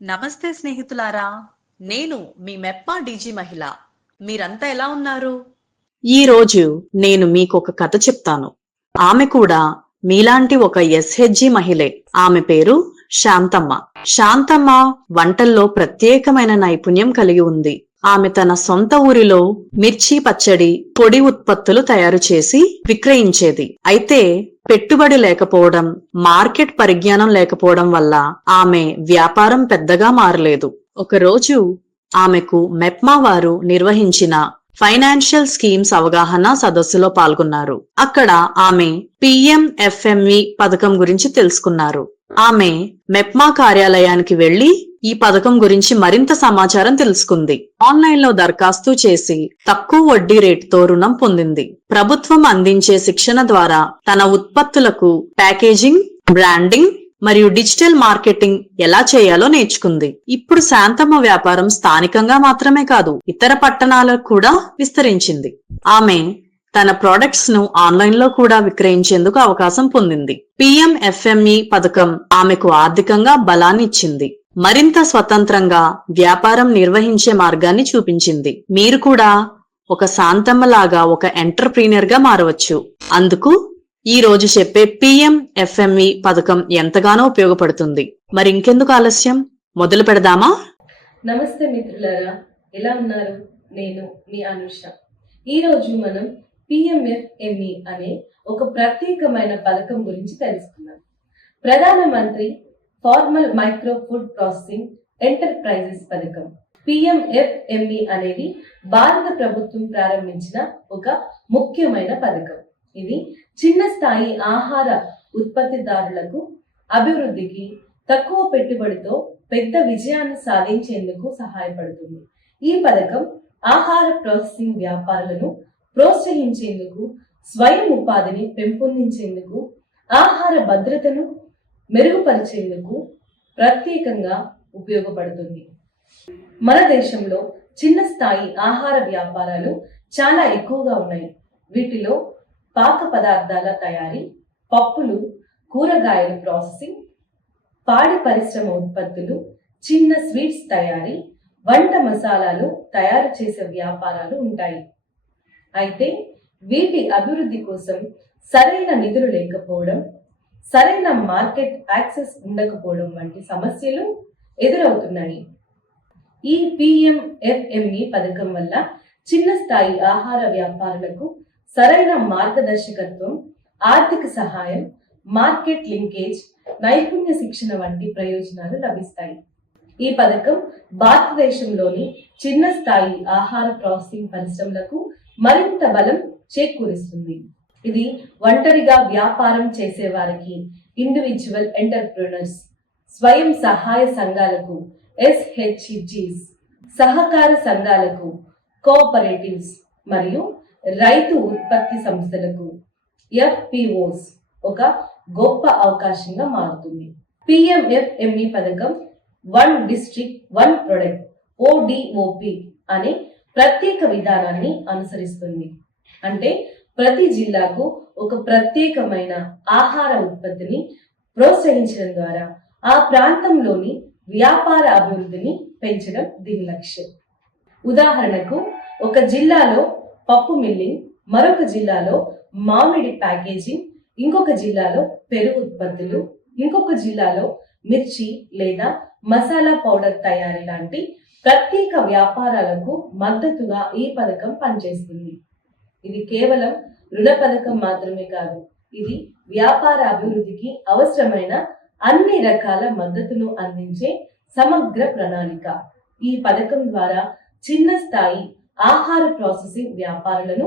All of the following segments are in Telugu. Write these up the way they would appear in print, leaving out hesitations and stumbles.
నమస్తే స్నేహితులారా, నేను మీ మెప్పా డీజీ మహిళ. మీరంతా ఎలా ఉన్నారు? ఈ రోజు నేను మీకొక కథ చెప్తాను. ఆమె కూడా మీలాంటి ఒక ఎస్హెచ్జి మహిళే. ఆమె పేరు శాంతమ్మ. శాంతమ్మ వంటల్లో ప్రత్యేకమైన నైపుణ్యం కలిగి ఉంది. ఆమె తన సొంత ఊరిలో మిర్చి పచ్చడి, పొడి ఉత్పత్తులు తయారు చేసి విక్రయించేది. అయితే పెట్టుబడి లేకపోవడం, మార్కెట్ పరిజ్ఞానం లేకపోవడం వల్ల ఆమె వ్యాపారం పెద్దగా మారలేదు. ఒకరోజు ఆమెకు మెప్మా వారు నిర్వహించిన ఫైనాన్షియల్ స్కీమ్స్ అవగాహన సదస్సులో పాల్గొన్నారు. అక్కడ ఆమె పిఎంఎఫ్ఎంఈ పథకం గురించి తెలుసుకున్నారు. ఆమె మెప్మా కార్యాలయానికి వెళ్లి ఈ పథకం గురించి మరింత సమాచారం తెలుసుకుంది. ఆన్లైన్ లో దరఖాస్తు చేసి తక్కువ వడ్డీ రేటుతో రుణం పొందింది. ప్రభుత్వం అందించే శిక్షణ ద్వారా తన ఉత్పత్తులకు ప్యాకేజింగ్, బ్రాండింగ్ మరియు డిజిటల్ మార్కెటింగ్ ఎలా చేయాలో నేర్చుకుంది. ఇప్పుడు శాంతమ్మ వ్యాపారం స్థానికంగా మాత్రమే కాదు, ఇతర పట్టణాలకు కూడా విస్తరించింది. ఆమె తన ప్రొడక్ట్స్ ను ఆన్లైన్ లో కూడా విక్రయించేందుకు అవకాశం పొందింది. పిఎంఎఫ్ఎంఈ పథకం ఆమెకు ఆర్థికంగా బలాన్ని ఇచ్చింది. మరింత స్వతంత్రంగా వ్యాపారం నిర్వహించే మార్గాన్ని చూపించింది. మీరు కూడా ఒక శాంతమ్మలాగా ఒక ఎంటర్‌ప్రీనర్ గా మారవచ్చు. అందుకు ఈ రోజు చెప్పే పిఎంఎఫ్ఎంఈ పథకం ఎంతగానో ఉపయోగపడుతుంది. మరి ఇంకెందుకు ఆలస్యం, మొదలు పెడదామా? నమస్తే మిత్రులారా, ఎలా ఉన్నారు? నేను మీ అనుష. ఈరోజు మనం పిఎంఎఫ్ఎంఈ అనే ఒక ప్రత్యేకమైన పథకం గురించి తెలుసుకుందాం. ప్రధానమంత్రి formal micro food processing enterprises పథకం. పిఎంఎఫ్ఎంఈ అనేది భారత ప్రభుత్వం ప్రారంభించిన ఒక ముఖ్యమైన పథకం. ఇది చిన్న స్థాయి ఆహార ఉత్పత్తిదారులకు అభివృద్ధికి తక్కువ పెట్టుబడితో పెద్ద విజయాన్ని సాధించేందుకు సహాయపడుతుంది. ఈ పథకం ఆహార ప్రాసెసింగ్ వ్యాపారులను ప్రోత్సహించేందుకు, స్వయం ఉపాధిని పెంపొందించేందుకు, ఆహార భద్రతను మెరుగుపరిచేందుకు ప్రత్యేకంగా ఉపయోగపడుతుంది. మన దేశంలో చిన్న స్థాయి ఆహార వ్యాపారాలు చాలా ఎక్కువగా ఉన్నాయి. వీటిలో పాక పదార్థాల తయారీ, పప్పులు, కూరగాయల ప్రాసెసింగ్, పాడి పరిశ్రమ ఉత్పత్తులు, చిన్న స్వీట్స్ తయారీ, వంట మసాలాలు తయారు చేసే వ్యాపారాలు ఉంటాయి. అయితే వీటి అభివృద్ధి కోసం సరైన నిధులు లేకపోవడం, సరైన మార్కెట్ యాక్సెస్ ఉండకపోవడం వంటి సమస్యలు ఎదురవుతున్నాయి. ఈ పిఎంఎఫ్ఎంఈ పథకం వల్ల చిన్న స్థాయి ఆహార వ్యాపారులకు సరైన మార్గదర్శకత్వం, ఆర్థిక సహాయం, మార్కెట్ లింకేజ్, నైపుణ్య శిక్షణ వంటి ప్రయోజనాలు లభిస్తాయి. ఈ పథకం భారతదేశంలోని చిన్న స్థాయి ఆహార ప్రాసెసింగ్ పరిశ్రమలకు మరింత బలం చేకూరుస్తుంది. ఇది ఒంటరిగా వ్యాపారం చేసే వారికి, ఇండివిజువల్ ఎంటర్‌ప్రెన్యూర్స్, స్వయం సహాయ సంఘాలకు, ఎస్హెచ్జిస్, సహకార సంఘాలకు, కోఆపరేటివ్స్ మరియు రైతు ఉత్పత్తి సంస్థలకు, ఎఫ్పిఓస్ ఒక గొప్ప అవకాశంగా మారుతుంది. పిఎంఎఫ్ఎంఈ పథకం one district one product ODOP అనే ప్రత్యేక విధానాన్ని అనుసరిస్తుంది. అంటే ప్రతి జిల్లాకు ఒక ప్రత్యేకమైన ఆహార ఉత్పత్తిని ప్రోత్సహించడం ద్వారా ఆ ప్రాంతంలోని వ్యాపార అభివృద్ధిని పెంచడం దీని లక్ష్యం. ఉదాహరణకు, ఒక జిల్లాలో పప్పు మిల్లింగ్, మరొక జిల్లాలో మామిడి ప్యాకేజింగ్, ఇంకొక జిల్లాలో పెరుగు ఉత్పత్తులు, ఇంకొక జిల్లాలో మిర్చి లేదా మసాలా పౌడర్ తయారీ లాంటి ప్రత్యేక వ్యాపారాలకు మద్దతుగా ఈ పథకం పనిచేస్తుంది. ఇది కేవలం రుణ పథకం మాత్రమే కాదు, ఇది వ్యాపార అభివృద్ధికి అవసరమైన అన్ని రకాల మద్దతును అందించే సమగ్ర ప్రణాళిక. ఈ పథకం ద్వారా చిన్న స్థాయి ఆహార ప్రాసెసింగ్ వ్యాపారులను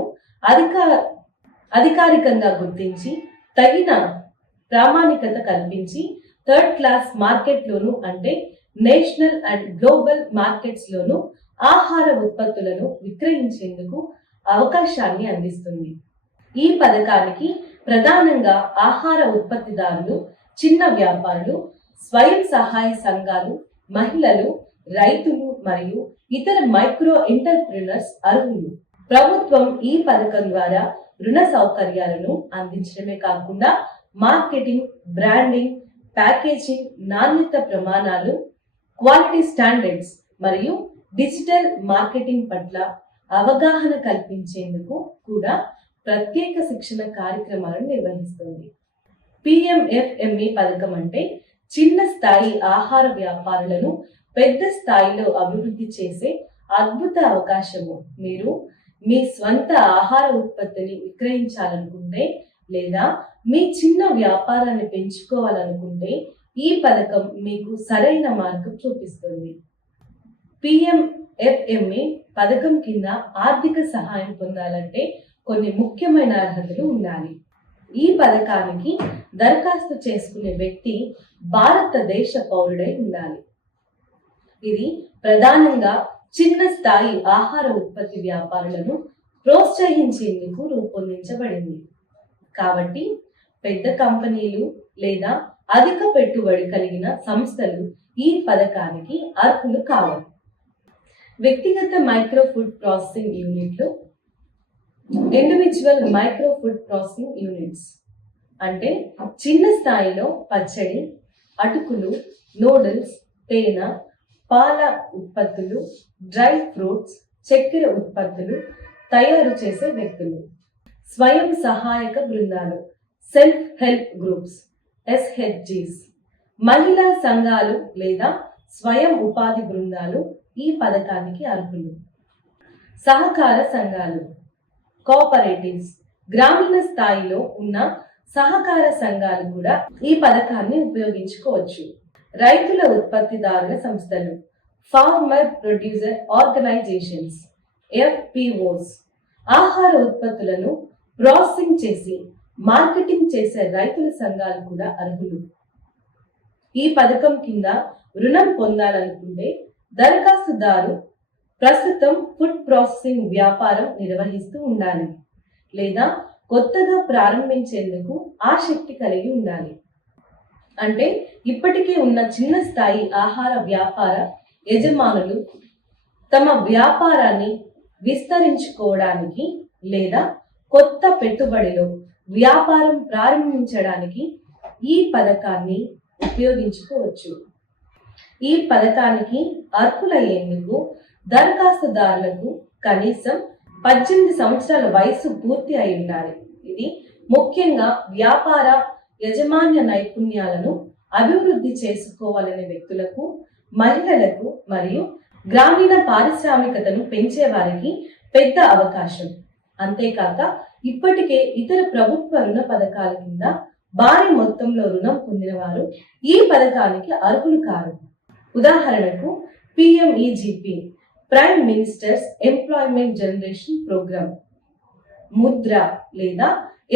అధికారికంగా గుర్తించి, తగిన ప్రామాణికత కల్పించి, థర్డ్ క్లాస్ మార్కెట్లోను అంటే నేషనల్ అండ్ గ్లోబల్ మార్కెట్స్ లోను ఆహార ఉత్పత్తులను విక్రయించేందుకు అవకాశాన్ని అందిస్తుంది. ఈ పథకానికి ప్రధానంగా ఆహార ఉత్పత్తిదారులు, చిన్న వ్యాపారులు, స్వయం సహాయ సంఘాలు, మహిళలు, రైతులు మరియు ఇతర మైక్రో ఎంటర్‌ప్రెన్యూర్స్ అర్హులు. ప్రభుత్వం ఈ పథకం ద్వారా రుణ సౌకర్యాలను అందించడమే కాకుండా మార్కెటింగ్, బ్రాండింగ్, ప్యాకేజింగ్, నాణ్యత ప్రమాణాలు, క్వాలిటీ స్టాండర్డ్స్ మరియు డిజిటల్ మార్కెటింగ్ పట్ల అవగాహన కల్పించేందుకు కూడా ప్రత్యేక శిక్షణ కార్యక్రమాలను నిర్వహిస్తుంది. పిఎంఎఫ్ఎంఈ పథకం అంటే చిన్న స్థాయి ఆహార వ్యాపారులను పెద్ద స్థాయిలో అభివృద్ధి చేసే అద్భుత అవకాశము. మీరు మీ స్వంత ఆహార ఉత్పత్తిని విక్రయించాలనుకుంటే లేదా మీ చిన్న వ్యాపారాన్ని పెంచుకోవాలనుకుంటే ఈ పథకం మీకు సరైన మార్గం చూపిస్తుంది. పిఎంఎఫ్ఎంఈ పథకం కింద ఆర్థిక సహాయం పొందాలంటే కొన్ని ముఖ్యమైన అర్హతలు ఉండాలి. ఈ పథకానికి దరఖాస్తు చేసుకునే వ్యక్తి భారతదేశ పౌరుడై ఉండాలి. ఇది ప్రధానంగా చిన్న స్థాయి ఆహార ఉత్పత్తి వ్యాపారులను ప్రోత్సహించేందుకు రూపొందించబడింది. కాబట్టి పెద్ద కంపెనీలు లేదా అధిక పెట్టుబడి కలిగిన సంస్థలు ఈ పథకానికి అర్హులు కావాలి. వ్యక్తిగత మైక్రో ఫుడ్ ప్రాసెసింగ్ యూనిట్లు, individual micro food processing units అంటే చిన్న స్థాయిలో పచ్చడి, అటుకులు, నూడిల్స్, తేనె, పాల ఉత్పత్తులు, డ్రై ఫ్రూట్స్, చక్కెర ఉత్పత్తులు తయారు చేసే వ్యక్తులు. స్వయం సహాయక బృందాలు, సెల్ఫ్ హెల్ప్ గ్రూప్స్, SHGs, మహిళా సంఘాలు లేదా స్వయం ఉపాధి బృందాలు ఈ పథకానికి అర్హులు. సహకార సంఘాలు, కోఆపరేటివ్స్, గ్రామీణ స్థాయిలో ఉన్న సహకార సంఘాలు కూడా ఈ పథకాన్ని ఉపయోగించుకోవచ్చు. రైతుల ఉత్పత్తిదారుల సంస్థలు, ఫార్మర్ ప్రొడ్యూసర్ ఆర్గనైజేషన్స్, FPOs, ఆహార ఉత్పత్తులను ప్రాసెసింగ్ చేసి మార్కెటింగ్ చేసే రైతుల సంఘాలు కూడా అర్హులు. ఈ పథకం కింద రుణం పొందాలనుకుంటే దరఖాస్తుదారు ప్రస్తుతం ఫుడ్ ప్రాసెసింగ్ వ్యాపారం నిర్వహిస్తూ ఉండాలి లేదా కొత్తగా ప్రారంభించేందుకు ఆసక్తి కలిగి ఉండాలి. అంటే ఇప్పటికే ఉన్న చిన్న స్థాయి ఆహార వ్యాపార యజమానులు తమ వ్యాపారాన్ని విస్తరించుకోవడానికి లేదా కొత్త పెట్టుబడిలో వ్యాపారం ప్రారంభించడానికి ఈ పథకాన్ని ఉపయోగించుకోవచ్చు. ఈ పథకానికి అర్హులయ్యేందుకు దరఖాస్తుదారులకు కనీసం 18 సంవత్సరాల వయసు పూర్తి అయి ఉండాలి. ఇది ముఖ్యంగా వ్యాపార యజమాన్య నైపుణ్యాలను అభివృద్ధి చేసుకోవాలనే వ్యక్తులకు, మహిళలకు మరియు గ్రామీణ పారిశ్రామికతను పెంచే వారికి పెద్ద అవకాశం. అంతేకాక ఇప్పటికే ఇతర ప్రభుత్వ రుణ పథకాల కింద భారీ మొత్తంలో రుణం పొందిన వారు ఈ పథకానికి అర్హులు కారు. ఉదాహరణకు PMEGP, prime minister's employment generation programme, Mudra లేదా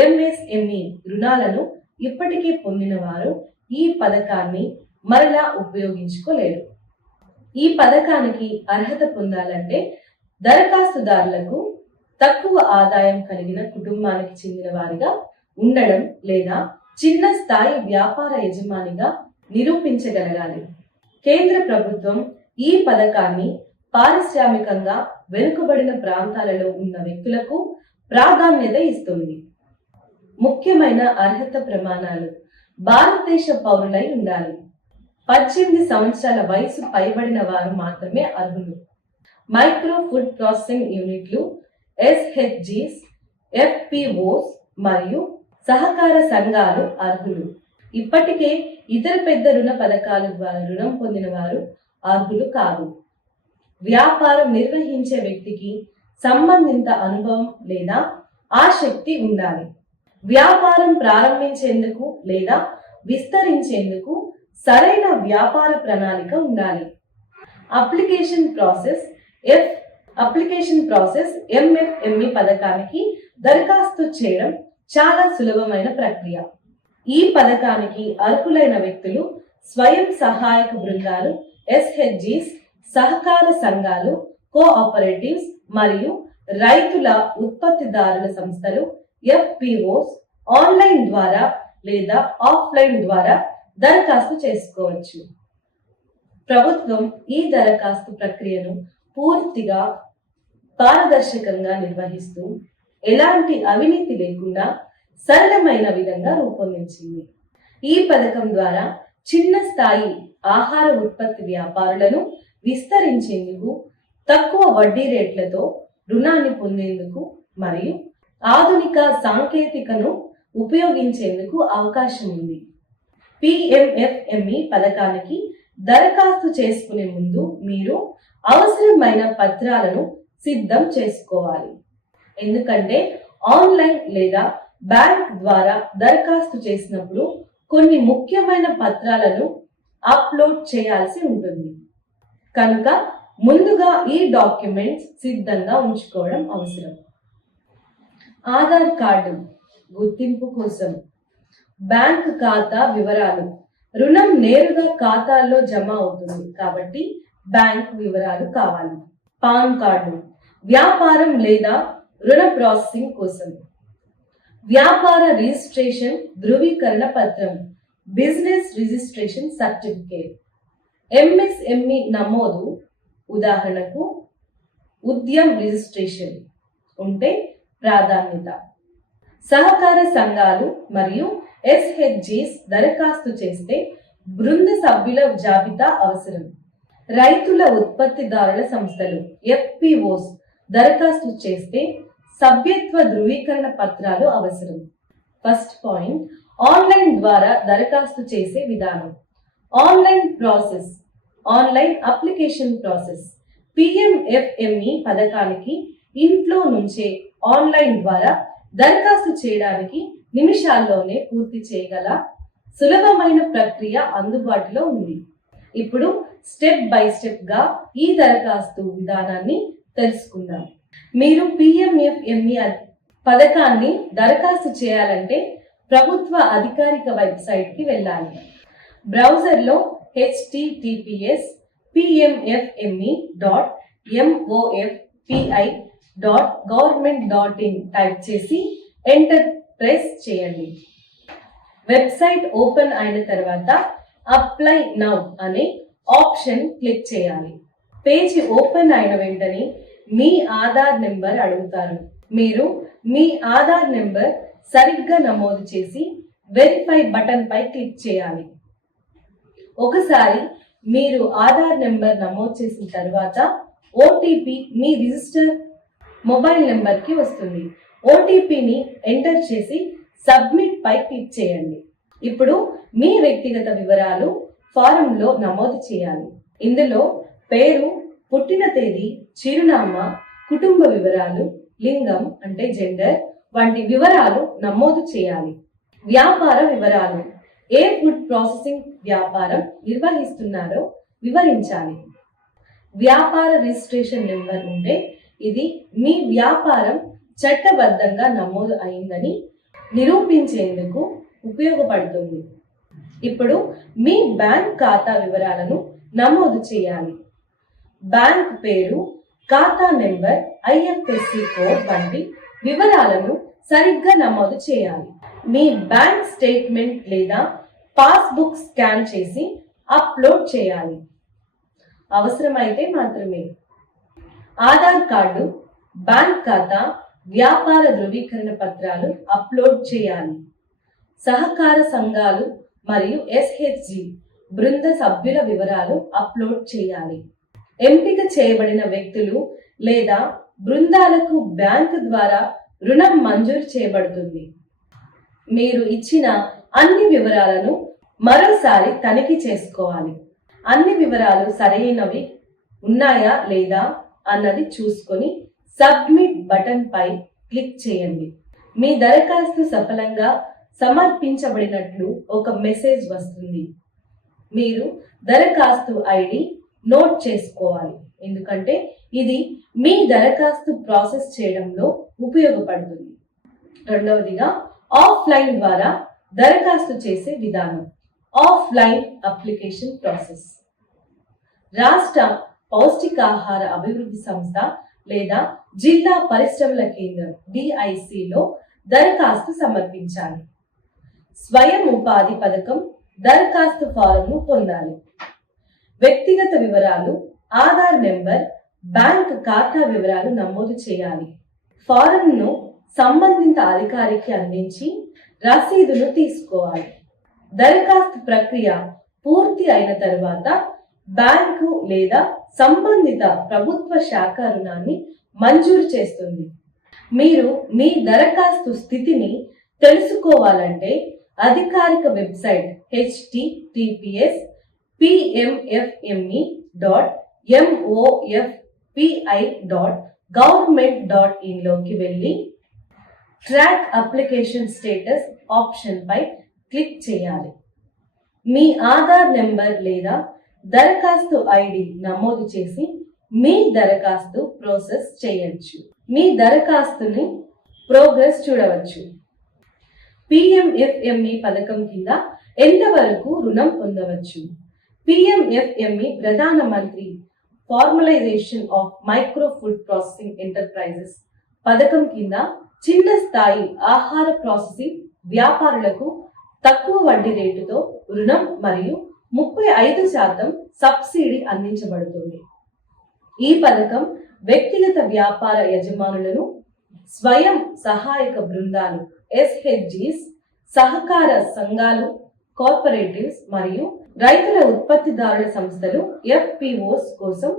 MSME రుణాలను ఇప్పటికే పొందిన వారు ఈ పథకాన్ని మరలా ఉపయోగించుకోలేరు. ఈ పథకానికి అర్హత పొందాలంటే దరఖాస్తుదారులకు తక్కువ ఆదాయం కలిగిన కుటుంబానికి చెందిన వారిగా ఉండడం లేదా చిన్న స్థాయి వ్యాపార యజమానిగా నిరూపించగలగాలి. కేంద్ర ప్రభుత్వం ఈ పథకాన్ని పారిశ్రామికంగా వెనుకబడిన ప్రాంతాలలో ఉన్న వ్యక్తులకు ప్రాధాన్యత ఇస్తుంది. ముఖ్యమైన అర్హత ప్రమాణాలు: భారతదేశ పౌరులై ఉండాలి. 18 సంవత్సరాల వయసు పైబడిన వారు మాత్రమే అర్హులు. మైక్రో ఫుడ్ ప్రాసెసింగ్ యూనిట్లు, SHGs, FPOs మరియు సహకార సంఘాలు అర్హులు. ఇప్పటికే ఇతర పెద్ద రుణ పథకాల ద్వారా రుణం పొందిన వారు అర్హులు కాదు. వ్యాపారం నిర్వహించే వ్యక్తికి సంబంధిత అనుభవం లేదా ఆసక్తి ఉండాలి. వ్యాపారం ప్రారంభించేందుకు లేదా విస్తరించేందుకు సరైన వ్యాపార ప్రణాళిక ఉండాలి. అప్లికేషన్ ప్రాసెస్ MFME పథకానికి దరఖాస్తు చేయడం చాలా సులభమైన ప్రక్రియ. ఈ పథకానికి అర్హులైన వ్యక్తులు స్వయం సహాయక బృందాలు, SHGs, సహకార సంఘాలు, కోఆపరేటివ్స్ మరియు రైతుల ఉత్పత్తిదారుల సంస్థలు, FPOs, ఆన్లైన్ ద్వారా లేదా ఆఫ్లైన్ ద్వారా దరఖాస్తు చేసుకోవచ్చు. ప్రభుత్వం ఈ దరఖాస్తు ప్రక్రియను పూర్తిగా పారదర్శకంగా నిర్వహిస్తూ ఎలాంటి అవినీతి లేకుండా సరళమైన విధంగా రూపొందించింది. ఈ పథకం ద్వారా చిన్న స్థాయి ఆహార ఉత్పత్తి వ్యాపారులను విస్తరించేందుకు, తక్కువ వడ్డీ రేట్లతో రుణాన్ని పొందేందుకు మరియు ఆధునిక సాంకేతికను ఉపయోగించేందుకు అవకాశం ఉంది. పిఎంఎఫ్ఎంఈ పథకానికి దరఖాస్తు చేసుకునే ముందు మీరు అవసరమైన పత్రాలను సిద్ధం చేసుకోవాలి. ఎందుకంటే ఆన్లైన్ లేదా బ్యాంక్ ద్వారా దరఖాస్తు చేసినప్పుడు కొన్ని ముఖ్యమైన పత్రాలను అప్లోడ్ చేయాల్సి ఉంటుంది. కనుక ముందుగా ఈ డాక్యుమెంట్స్ సిద్ధంగా ఉంచుకోవడం అవసరం. ఆధార్ కార్డు గుర్తింపు కోసం, బ్యాంక్ ఖాతా వివరాలు. రుణం నేరుగా ఖాతాల్లో జమ అవుతుంది కాబట్టి బ్యాంక్ వివరాలు కావాలి. పాన్ కార్డు వ్యాపారం లేదా రుణ ప్రాసెసింగ్ కోసం, వ్యాపార రిజిస్ట్రేషన్ ధృవీకరణ పత్రం, బిజినెస్ రిజిస్ట్రేషన్ సర్టిఫికేట్, ఎంఎస్ఎంఈ నమోదు, ఉదాహరణకు ఉద్యమ్ రిజిస్ట్రేషన్ ఉంటే ప్రాధాన్యత. సహకార సంఘాలు మరియు ఎస్హెచ్జీస్ దరఖాస్తు చేస్తే బృంద సభ్యుల జాబితా అవసరం. రైతుల ఉత్పత్తిదారుల సంస్థలు ఎఫ్పిఓస్ దరఖాస్తు చేస్తే సభ్యత్వ ధృవీకరణ పత్రాలు అవసరం. ఫస్ట్ పాయింట్, ఆన్లైన్ ద్వారా దరఖాస్తు చేసే విధానం. Online process, online application process. PMFME పథకానికి ఇంట్లో నుంచే ఆన్లైన్ ద్వారా దరఖాస్తు చేయడానికి నిమిషాల్లోనే పూర్తి చేయగల సులభమైన ప్రక్రియ అందుబాటులో ఉంది. ఇప్పుడు స్టెప్ బై స్టెప్ గా ఈ దరఖాస్తు విధానాన్ని తెలుసుకుందాం. మీరు పిఎంఎఫ్ఎంఈ పథకాన్ని దరఖాస్తు చేయాలంటే ప్రభుత్వ అధికారిక వెబ్సైట్ కి వెళ్ళాలి. బ్రౌజర్లో https://pmfmi.mofpi.government.in టైప్ చేసి ఎంటర్ ప్రెస్ చేయండి. వెబ్సైట్ ఓపెన్ అయిన తర్వాత అప్లై నౌ అనే ఆప్షన్ క్లిక్ చేయాలి. పేజీ ఓపెన్ అయిన వెంటనే మీ ఆధార్ నెంబర్ అడుగుతారు. మీరు మీ ఆధార్ నెంబర్ సరిగ్గా నమోదు చేసి వెరిఫై బటన్ పై క్లిక్ చేయాలి. ఒకసారి మీరు ఆధార్ నెంబర్ నమోదు చేసిన తర్వాత ఓటీపీ మీ రిజిస్టర్ మొబైల్ నెంబర్కి వస్తుంది. ఓటీపీని ఎంటర్ చేసి సబ్మిట్ పై క్లిక్ చేయండి. ఇప్పుడు మీ వ్యక్తిగత వివరాలు ఫారంలో నమోదు చేయాలి. ఇందులో పేరు, పుట్టిన తేదీ, చిరునామా, కుటుంబ వివరాలు, లింగం అంటే జెండర్ వంటి వివరాలు నమోదు చేయాలి. వ్యాపార వివరాలు, ఏ ఫుడ్ ప్రాసెసింగ్ వ్యాపారం నిర్వహిస్తున్నారో వివరించాలి. వ్యాపార రిజిస్ట్రేషన్ నెంబర్ ఉంటే ఇది మీ వ్యాపారం చట్టబద్ధంగా నమోదు అయిందని నిరూపించేందుకు ఉపయోగపడుతుంది. ఇప్పుడు మీ బ్యాంక్ ఖాతా వివరాలను నమోదు చేయాలి. బ్యాంక్ పేరు, ఖాతా నెంబర్, ఐఎఫ్ఎస్సి కోడ్ వంటి వివరాలను సరిగ్గా నమోదు చేయాలి. మీ బ్యాంక్ స్టేట్మెంట్ లేదా పాస్బుక్ స్కాన్ చేసి అప్లోడ్ చేయాలి, అవసరమైతే మాత్రమే. ఆధార్ కార్డు, బ్యాంక్ ఖాతా, వ్యాపార ధృవీకరణ పత్రాలు అప్లోడ్ చేయాలి. సహకార సంఘాలు మరియు ఎస్హెచ్జి బృంద సభ్యుల వివరాలు అప్లోడ్ చేయాలి. ఎంపిక చేయబడిన వ్యక్తులు లేదా బృందాలకు బ్యాంకు ద్వారా రుణం మంజూరు చేయబడుతుంది. మీరు ఇచ్చిన అన్ని వివరాలను మరోసారి తనిఖీ చేసుకోవాలి. అన్ని వివరాలు సరైనవి ఉన్నాయా లేదా అన్నది చూసుకొని సబ్మిట్ బటన్ పై క్లిక్ చేయండి. మీ దరఖాస్తు సఫలంగా సమర్పించబడినట్లు ఒక మెసేజ్ వస్తుంది. మీరు దరఖాస్తు ఐడి నోట్ చేసుకోవాలి, ఎందుకంటే ఇది మీ దరఖాస్తు ప్రాసెస్ చేయడంలో ఉపయోగపడుతుంది. రెండవదిగా ఆఫ్లైన్ ద్వారా దరఖాస్తు చేసే విధానం. Offline application process. రాష్ట్ర పౌష్టికాహార అభివృద్ధి సంస్థ లేదా జిల్లా పరిశ్రమల కేంద్రం డిఐసిలో దరఖాస్తు సమర్పించాలి. స్వయం ఉపాధి పథకం దరఖాస్తు ఫారంను పొందాలి. వ్యక్తిగత వివరాలు, ఆధార్ నెంబర్, బ్యాంక్ ఖాతా వివరాలు నమోదు చేయాలి. ఫారంను సంబంధిత అధికారికి అందించి రసీదును తీసుకోవాలి. దరఖాస్తు ప్రక్రియ పూర్తి అయిన తర్వాత బ్యాంకు లేదా సంబంధిత ప్రభుత్వ శాఖ రుణాన్ని మంజూరు చేస్తుంది. మీరు మీ దరఖాస్తు స్థితిని తెలుసుకోవాలంటే అధికారిక వెబ్సైట్ https://pmfme.mofpi.government.in లోకి వెళ్ళి ట్రాక్ అప్లికేషన్ స్టేటస్ ఆప్షన్ పై క్లిక్ చేయాలి. మీ ఆధార్ నెంబర్ లేదా దరఖాస్తు ఐడి నమోదు చేసి మీ దరఖాస్తు ప్రాసెస్ చేయొచ్చు. మీ దరఖాస్తుని ప్రోగ్రెస్ చూడవచ్చు. పిఎంఎఫ్ఎంఈ పథకం కింద ఎంతవరకు రుణం పొందవచ్చు? PMFME Pradhan Mantri formalisation of micro food processing enterprises పథకం కింద చిన్న స్థాయి ఆహార ప్రాసెసింగ్ వ్యాపారులకు తక్కువ వడ్డీ రేటుతో రుణం మరియు 35% సబ్సిడీ అందించబడుతుంది. ఈ పథకం వ్యక్తిగత వ్యాపార యజమానులను, స్వయం సహాయక బృందాలు SHGs, సహకార సంఘాలు, కోఆపరేటివ్స్ మరియు రైతుల ఉత్పత్తిదారుల సంస్థలు FPOs కోసం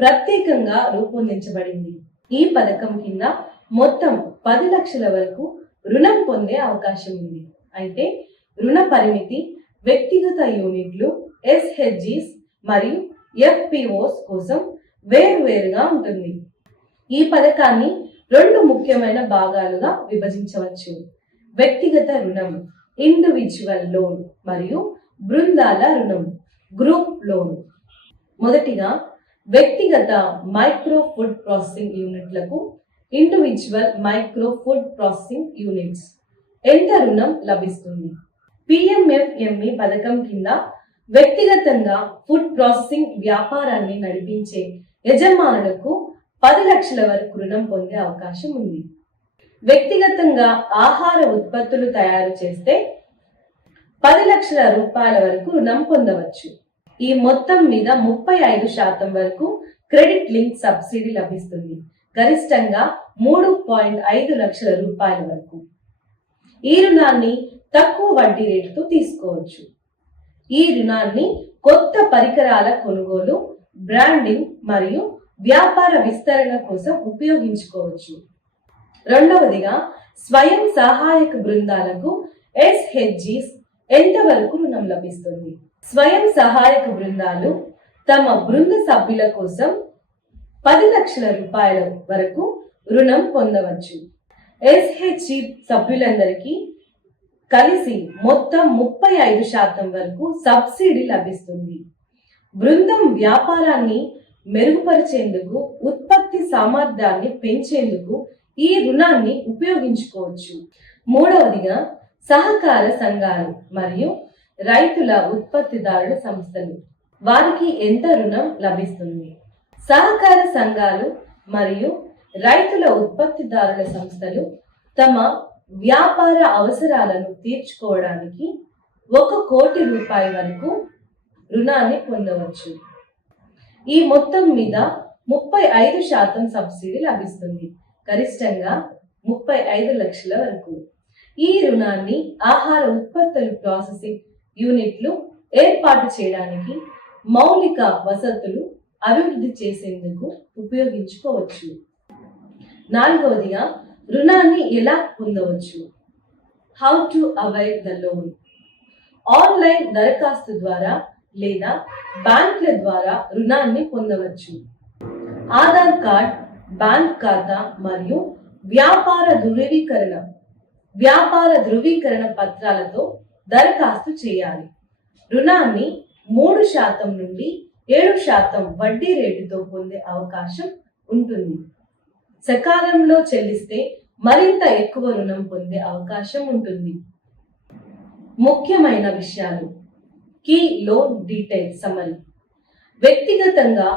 ప్రత్యేకంగా రూపొందించబడింది. ఈ పథకం కింద మొత్తం 10 లక్షల వరకు రుణం పొందే అవకాశం ఉంది. అయితే రుణ పరిమితి వ్యక్తిగత యూనిట్లు, SHGs మరియు FPOs కోసం వేరువేరుగా ఉంటుంది. ఈ పథకాన్ని 2 ముఖ్యమైన భాగాలుగా విభజించవచ్చు. వ్యక్తిగత రుణం ఇండివిజువల్ లోన్ మరియు బృందాల రుణం గ్రూప్ లోన్. మొదటిగా వ్యక్తిగత మైక్రో ఫుడ్ ప్రాసెసింగ్ యూనిట్లకు individual micro food processing units ఎంత రుణం లభిస్తుంది? పిఎంఎఫ్ఎంఈ పథకం కింద వ్యక్తిగతంగా ఫుడ్ ప్రాసెసింగ్ వ్యాపారాన్ని నడిపించే యజమానులకు 10 లక్షల వరకు రుణం పొందే అవకాశం ఉంది. వ్యక్తిగతంగా ఆహార ఉత్పత్తులు తయారు చేస్తే 10 లక్షల రూపాయల వరకు రుణం పొందవచ్చు. ఈ మొత్తం మీద 35% వరకు క్రెడిట్ లింక్ సబ్సిడీ లభిస్తుంది. గరిష్టంగా 3.5 లక్షల రూపాయల వరకు. ఈ రుణాన్ని తక్కువ వడ్డీ రేటుతో తీసుకోవచ్చు. ఈ రుణాన్ని కొత్త పరికరాల కొనుగోలు, బ్రాండింగ్ మరియు వ్యాపార విస్తరణ కోసం ఉపయోగించుకోవచ్చు. రెండవదిగా స్వయం సహాయక బృందాలకు SHGs ఎంతవరకు రుణం లభిస్తుంది? స్వయం సహాయక బృందాలు తమ బృంద సభ్యుల కోసం 10 లక్షల రూపాయల వరకు రుణం పొందవచ్చు. SHG సభ్యులందరికీ కలిసి మొత్తం 35% వరకు సబ్సిడీ లభిస్తుంది. బృందం వ్యాపారాన్ని మెరుగుపరిచేందుకు, ఉత్పత్తి సామర్థ్యాన్ని పెంచేందుకు ఈ రుణాన్ని ఉపయోగించుకోవచ్చు. మూడవదిగా సహకార సంఘాలు మరియు రైతుల ఉత్పత్తిదారుల సంస్థలు, వారికి ఎంత రుణం లభిస్తుంది? సహకార సంఘాలు మరియు రైతుల ఉత్పత్తిదారుల సంస్థలు తమ వ్యాపార అవసరాలను తీర్చుకోవడానికి 1 కోటి రూపాయల వరకు రుణాన్ని పొందవచ్చు. ఈ మొత్తం మీద 35% సబ్సిడీ లభిస్తుంది. గరిష్టంగా 35 లక్షల వరకు. ఈ రుణాన్ని ఆహార ఉత్పత్తుల ప్రాసెసింగ్ యూనిట్లు ఏర్పాటు చేయడానికి, మౌలిక వసతులు అభివృద్ధి చేసేందుకు ఉపయోగించుకోవచ్చు. నాలుగవదిగా రుణాన్ని ఎలా పొందవచ్చు? How to avail the loan. Online దరఖాస్తు ద్వారా లేదా బ్యాంకుల ద్వారా రుణాన్ని పొందవచ్చు. ఆధార్ కార్డ్, బ్యాంక్ ఖాతా మరియు వ్యాపార ధృవీకరణ పత్రాలతో దరఖాస్తు చేయాలి. రుణాన్ని 3% నుండి 7% వడ్డీ రేటుతో పొందే అవకాశం ఉంటుంది. సకాలంలో చెల్లిస్తే మరింత ఎక్కువ రుణం పొందే అవకాశం ఉంటుంది. ముఖ్యమైన విషయాలు. Key loan detail summary. వ్యక్తిగతంగా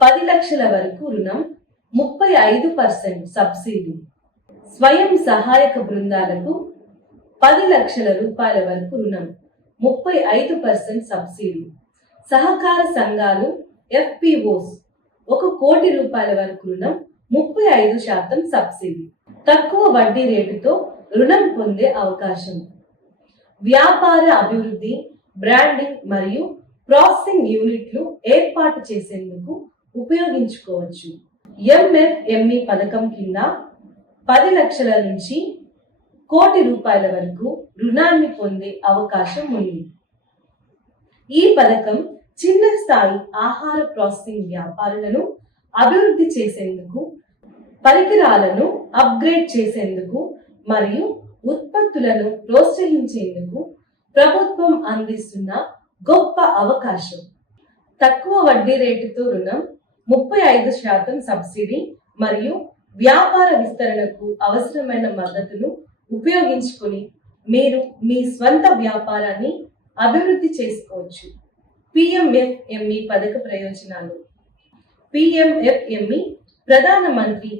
10 లక్షల వరకు రుణం, 35% సబ్సిడీ. స్వయం సహాయక బృందాలకు 10 లక్షల రూపాయల వరకు రుణం, 35% సబ్సిడీ. సహకార సంఘాలు FPOs 1 కోటి రూపాయల వరకు రుణం, 35% సబ్సిడీ. తక్కువ వడ్డీ రేటుతో రుణం పొందే అవకాశం. వ్యాపార అభివృద్ధి బ్రాండింగ్ మరియు ప్రాసెసింగ్ యూనిట్లు ఏర్పాటు చేసేందుకు ఉపయోగించుకోవచ్చు. ఎంఎఫ్ఎంఈ పథకం కింద 10 లక్షల నుంచి కోటి రూపాయల వరకు రుణాన్ని పొందే అవకాశం ఉంది. ఈ పథకం చిన్న స్థాయి ఆహార ప్రాసెసింగ్ వ్యాపారులను అభివృద్ధి చేసేందుకు, పరికరాలను అప్గ్రేడ్ చేసేందుకు మరియు ఉత్పత్తులను ప్రోత్సహించేందుకు ప్రభుత్వం అందిస్తున్న గొప్ప అవకాశం. తక్కువ వడ్డీ రేటుతో రుణం, 35% సబ్సిడీ మరియు వ్యాపార విస్తరణకు అవసరమైన మద్దతును ఉపయోగించుకొని మీరు మీ స్వంత వ్యాపారాన్ని అభివృద్ధి చేసుకోవచ్చు. పిఎంఎఫ్ఎంఈ పథక ప్రయోజనాలు. PMFME Pradhan Mantri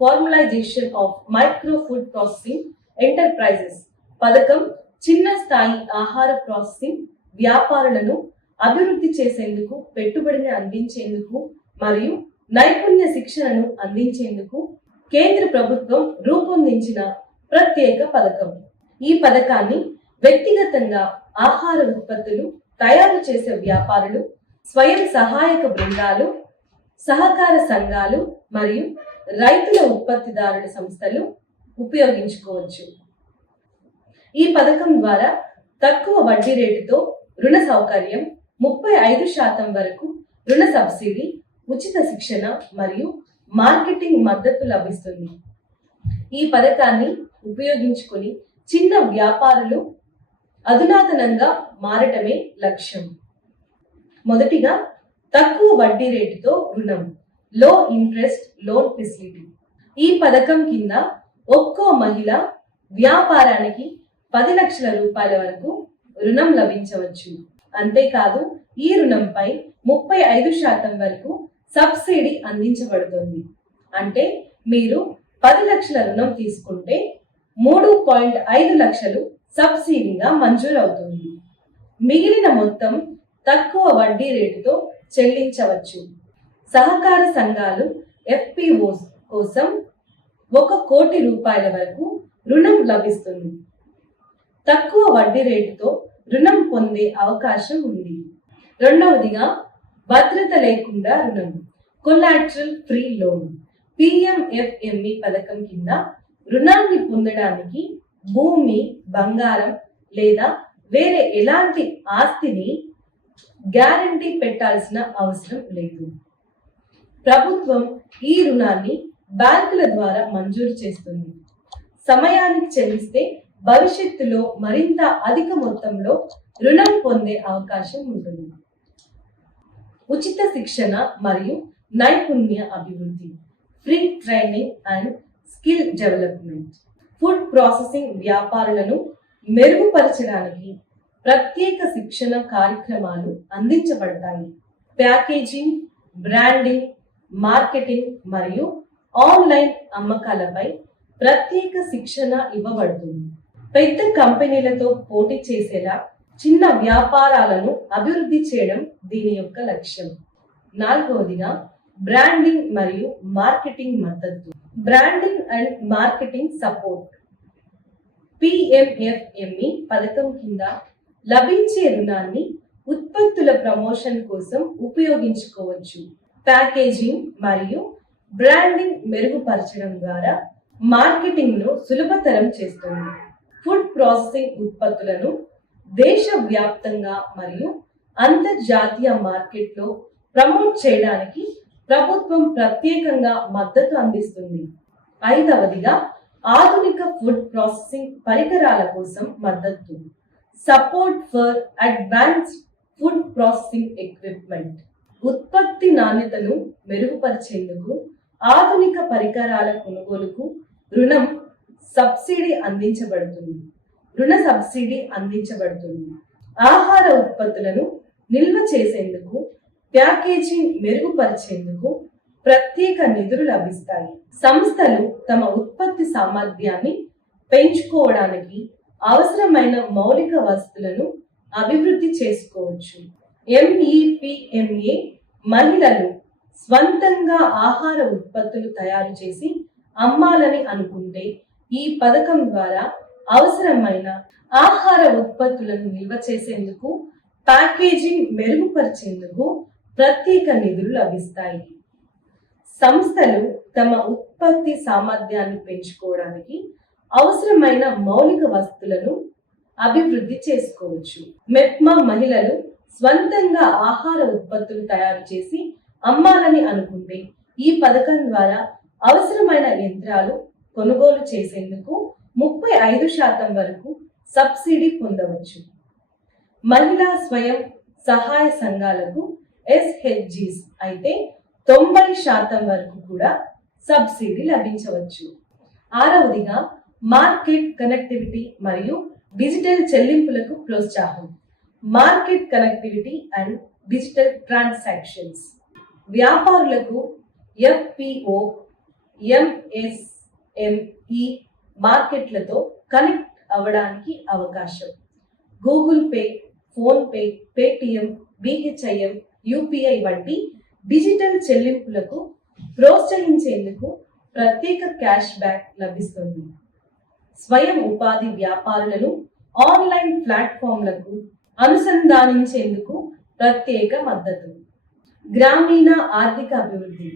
formalisation of micro food processing enterprises పథకం చిన్న స్థాయి ఆహార ప్రాసెసింగ్ వ్యాపారులను అభివృద్ధి చేసేందుకు, పెట్టుబడిని అందించేందుకు మరియు నైపుణ్య శిక్షణను అందించేందుకు కేంద్ర ప్రభుత్వం రూపొందించిన ప్రత్యేక పథకం. ఈ పథకాన్ని వ్యక్తిగతంగా ఆహార ఉత్పత్తులు తయారు చేసే వ్యాపారులు, స్వయం సహాయక బృందాలు, సహకార సంఘాలు మరియు రైతుల ఉత్పత్తిదారుల సంస్థలు ఉపయోగించుకోవచ్చు. ఈ పథకం ద్వారా తక్కువ వడ్డీ రేటుతో రుణ సౌకర్యం, 35% వరకు రుణ సబ్సిడీ, ఉచిత శిక్షణ మరియు మార్కెటింగ్ మద్దతు లభిస్తుంది. ఈ పథకాన్ని ఉపయోగించుకొని చిన్న వ్యాపారులు అధునాతనంగా మారటమే లక్ష్యం. మొదటిగా తక్కువ వడ్డీ రేటుతో రుణం, లో ఇంట్రెస్ట్ లోన్ ఫెసిలిటీ. ఈ పథకం కింద ఒక్కో మహిళ వ్యాపారానికి 10 లక్షల రూపాయల వరకు రుణం లభించవచ్చు. అంతేకాదు ఈ రుణంపై 35% వరకు సబ్సిడీ అందించబడుతుంది. అంటే మీరు 10 లక్షల రుణం తీసుకుంటే 3.5 లక్షలు సబ్సిడీగా మంజూరవుతుంది. మిగిలిన మొత్తం తక్కువ వడ్డీ రేటుతో చెల్లించవచ్చు. సహకార సంఘాలు ఎఫ్పిఓస్ కోసం 1 కోటి రూపాయల వరకు రుణం లభిస్తుంది. తక్కువ వడ్డీ రేటుతో రుణం పొందే అవకాశం ఉంది. రెండవదిగా భద్రత లేకుండా రుణం, కొలాటరల్ ఫ్రీ లోన్. పిఎంఎఫ్ఎంఈ పథకం కింద రుణాన్ని పొందడానికి భూమి, బంగారం లేదా వేరే ఎలాంటి ఆస్తిని గ్యారంటీ పెట్టాల్సిన అవసరం లేదు. ప్రభుత్వం ఈ రుణాన్ని బ్యాంకుల ద్వారా మంజూరు చేస్తుంది. సమయానికి చెల్లిస్తే భవిష్యత్తులో మరింత అధిక మొత్తంలో రుణం పొందే అవకాశం ఉంటుంది. ఉచిత శిక్షణ మరియు నైపుణ్య అభివృద్ధి, free training and skill development. Food processing వ్యాపారులను మెరుగుపరచడానికి ప్రత్యేక శిక్షణ కార్యక్రమాలు అందించబడతాయి. ప్యాకేజింగ్, బ్రాండింగ్, మార్కెటింగ్ మరియు ఆన్లైన్ అమ్మకాలపై ప్రత్యేక శిక్షణ ఇవ్వబడుతుంది. పెద్ద కంపెనీలతో పోటీ చేసేలా చిన్న వ్యాపారాలను అభివృద్ధి చేయడం దీని యొక్క లక్ష్యం. నాలుగవదిగా బ్రాండింగ్ మరియు మార్కెటింగ్ మద్దతు, branding and marketing support. PMFME పథకం కింద లభించే రుణాన్ని ఉత్పత్తుల ప్రమోషన్ కోసం ఉపయోగించుకోవచ్చు. ప్యాకేజింగ్ మరియు బ్రాండింగ్ మెరుగుపరచడం ద్వారా మార్కెటింగ్ను సులభతరం చేస్తుంది. ఫుడ్ ప్రాసెసింగ్ ఉత్పత్తులను దేశవ్యాప్తంగా మరియు అంతర్జాతీయ మార్కెట్లో ప్రమోట్ చేయడానికి ప్రభుత్వం ప్రత్యేకంగా మద్దతు అందిస్తుంది. ఐదవదిగా ఆధునిక ఫుడ్ ప్రాసెసింగ్ పరికరాల కోసం మద్దతు, support for advanced food processing equipment. ఉత్పత్తి నాణ్యతను మెరుగుపరిచేందుకు ఆధునిక పరికరాల కొనుగోలుకు రుణం సబ్సిడీ అందించబడుతుంది. ఆహార ఉత్పత్తులను నిల్వ చేసేందుకు, ప్యాకేజింగ్ మెరుగుపరిచేందుకు ప్రత్యేక నిధులు లభిస్తాయి. సంస్థలు తమ ఉత్పత్తి సామర్థ్యాన్ని పెంచుకోవడానికి అవసరమైన మౌలిక వసతులను అభివృద్ధి చేసుకోవచ్చు. ఎంఈపిఎంఏ మహిళలు స్వంతంగా ఆహార ఉత్పత్తులు తయారు చేసి అమ్మాలని అనుకుంటే ఈ పథకం ద్వారా అవసరమైన ఆహార ఉత్పత్తులను నిల్వ చేసేందుకు ప్యాకేజింగ్ మెరుగుపరిచేందుకు ప్రత్యేక నిధులు లభిస్తాయి. సంస్థలు తమ ఉత్పత్తి సామర్థ్యాన్ని పెంచుకోవడానికి అవసరమైన మౌలిక వస్తువులను అభివృద్ధి చేసుకోవచ్చు. మెప్మా మహిళలు స్వంతంగా ఆహార ఉత్పత్తులు తయారు చేసి అమ్మాలని అనుకుంటే ఈ పథకం ద్వారా అవసరమైన యంత్రాలు కొనుగోలు చేసేందుకు 35% వరకు సబ్సిడీ పొందవచ్చు. మహిళా స్వయం సహాయ సంఘాలకు SHGs అయితే 90% వరకు కూడా సబ్సిడీ లభించవచ్చు. ఆరవదిగా మార్కెట్ కనెక్టివిటీ మరియు డిజిటల్ చెల్లింపులకు ప్రోత్సాహం. Market connectivity and digital transactions వ్యాపారులకు FPO, MSME మార్కెట్లతో కనెక్ట్ అవ్వడానికి అవకాశం. Google pay, phone pay, Paytm, BHIM, UPI వంటి డిజిటల్ చెల్లింపులకు ప్రోత్సహించేందుకు ప్రత్యేక క్యాష్ బ్యాక్ లభిస్తుంది. స్వయం ఉపాధి వ్యాపారులను ఆన్లైన్ ప్లాట్ఫామ్లకు అనుసంధానించేందుకు ప్రత్యేక మద్దతు. గ్రామీణ ఆర్థిక అభివృద్ధి,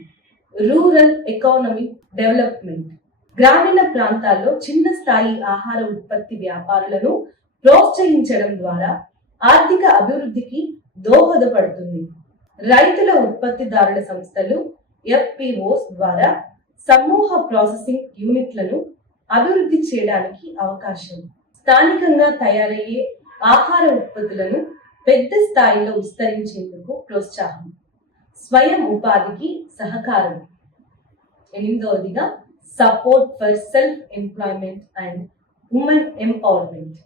రూరల్ ఎకానమిక్ డెవలప్మెంట్ గ్రామీణ ప్రాంతాల్లో చిన్న స్థాయి ఆహార ఉత్పత్తి వ్యాపారులను ప్రోత్సహించడం ద్వారా ఆర్థిక అభివృద్ధికి దోహదపడుతుంది. రైతుల ఉత్పత్తిదారుల సంస్థలు FPOs ద్వారా సమూహ ప్రాసెసింగ్ యూనిట్లను అభివృద్ధి చేయడానికి అవకాశం. స్థానికంగా తయారయ్యే ఆహార ఉత్పత్తులను పెద్ద స్థాయిలో విస్తరించేందుకు ప్రోత్సాహం. స్వయం ఉపాధికి సహకారం. 8వదిగా support for self employment and women empowerment.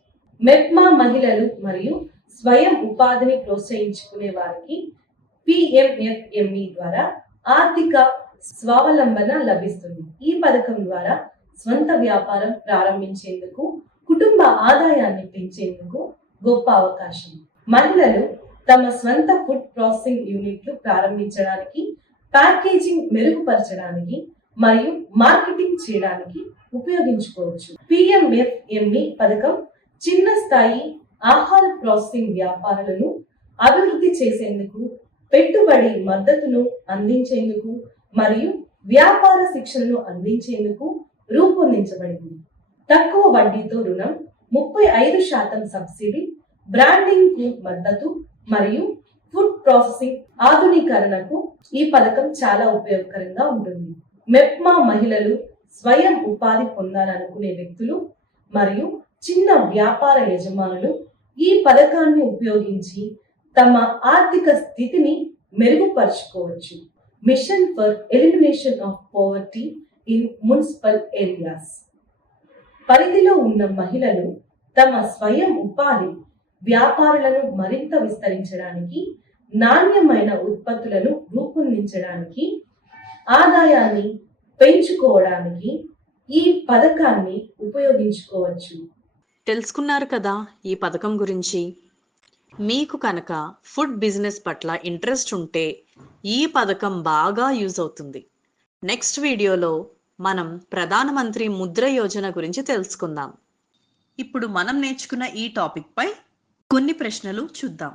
MEPMA మహిళలు మరియు స్వయం ఉపాధిని ప్రోత్సహించుకునే వారికి PMFME ద్వారా ఆర్థిక స్వావలంబన లభిస్తుంది. ఈ పథకం ద్వారా స్వంత వ్యాపారం ప్రారంభించేందుకు, కుటుంబ ఆదాయాన్ని పెంచేందుకు గొప్ప అవకాశం. మహిళలు తమ స్వంత ఫుడ్ ప్రాసెసింగ్ యూనిట్లు ప్రారంభించడానికి, ప్యాకేజింగ్ మెరుగుపరచడానికి మరియు మార్కెటింగ్ చేయడానికి ఉపయోగించుకోవచ్చు. PMFME పథకం చిన్న స్థాయి ఆహార ప్రాసెసింగ్ వ్యాపారాలను అభివృద్ధి చేసేందుకు, పెట్టుబడి మద్దతును అందించేందుకు మరియు వ్యాపార శిక్షణను అందించేందుకు రూపొందించబడింది. తక్కువ వడ్డీతో రుణం, 35% సబ్సిడీ, బ్రాండింగ్ కు మద్దతు మరియు ఫుడ్ ప్రాసెసింగ్ ఆధునీకరణకు ఈ పథకం చాలా ఉపయోగకరంగా ఉంటుంది. మెప్మా మహిళలు, స్వయం ఉపాధి పొందాలనుకునే వ్యక్తులు మరియు చిన్న వ్యాపార యజమానులు ఈ పథకాన్ని ఉపయోగించి తమ ఆర్థిక స్థితిని మెరుగుపరుచుకోవచ్చు. Mission for elimination of poverty in municipal areas పరిధిలో ఉన్న మహిళలు తమ స్వయం ఉపాధి వ్యాపారాలను మరింత విస్తరించడానికి, నాణ్యమైన ఉత్పత్తులను రూపొందించడానికి, ఆదాయాన్ని పెంచుకోవడానికి ఈ పథకాన్ని ఉపయోగించుకోవచ్చు. తెలుసుకున్నారు కదా ఈ పథకం గురించి. మీకు కనుక ఫుడ్ బిజినెస్ పట్ల ఇంట్రెస్ట్ ఉంటే ఈ పథకం బాగా యూజ్ అవుతుంది. నెక్స్ట్ వీడియోలో మనం ప్రధానమంత్రి ముద్ర యోజన గురించి తెలుసుకుందాం. ఇప్పుడు మనం నేర్చుకున్న ఈ టాపిక్ పై కొన్ని ప్రశ్నలు చూద్దాం.